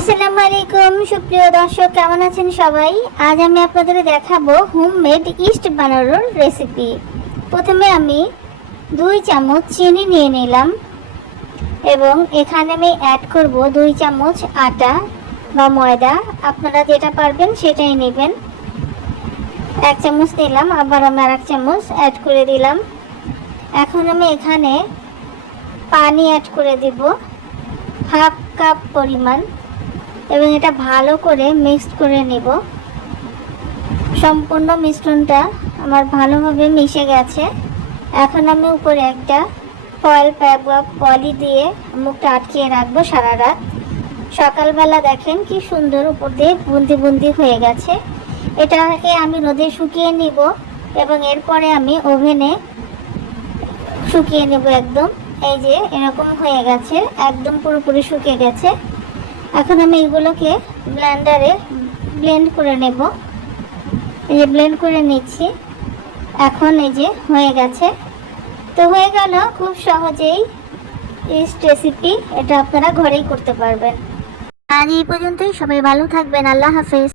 আসসালামু আলাইকুম। সুপ্রিয় দর্শক, কেমন আছেন সবাই? আজ আমি আপনাদের দেখাবো হোমমেড ইস্ট বানানোর রেসিপি প্রথমে আমি দুই চামচ চিনি নিয়ে নিলাম এবং এখানে আমি অ্যাড করব দুই চামচ আটা বা ময়দা। আপনারা যেটা পারবেন সেটাই নেবেন। এক চামচ নিলাম, আবার আমি আর এক চামচ অ্যাড করে দিলাম। এখন আমি এখানে পানি অ্যাড করে দিব। হাফ কাপ পরিমাণ। এবং এটা ভালো করে মিক্সড করে নেব। সম্পূর্ণ মিশ্রণটা আমার ভালোভাবে মিশে গেছে। এখন আমি উপরে একটা ফয়েল প্যাপ বা পলি দিয়ে মুখটা আটকিয়ে রাখব সারা রাত। সকালবেলা দেখেন কি সুন্দর উপর দিয়ে বুন্দি বুন্দি হয়ে গেছে। এটাকে আমি রোদে শুকিয়ে নিব এবং এরপরে আমি ওভেনে শুকিয়ে নেব একদম। এই যে এরকম হয়ে গেছে, একদম পুরোপুরি শুকিয়ে গেছে। এখন আমি এগুলোকে ব্লেন্ডারে ব্লেন্ড করে নেব। এই যে ব্লেন্ড করে নিচ্ছি। এখন এই যে হয়ে গেছে। তো হয়ে গেল খুব সহজেই ইস্ট রেসিপি এটা আপনারা ঘরেই করতে পারবেন। আজ এই পর্যন্তই। সবাই ভালো থাকবেন। আল্লাহ হাফেজ।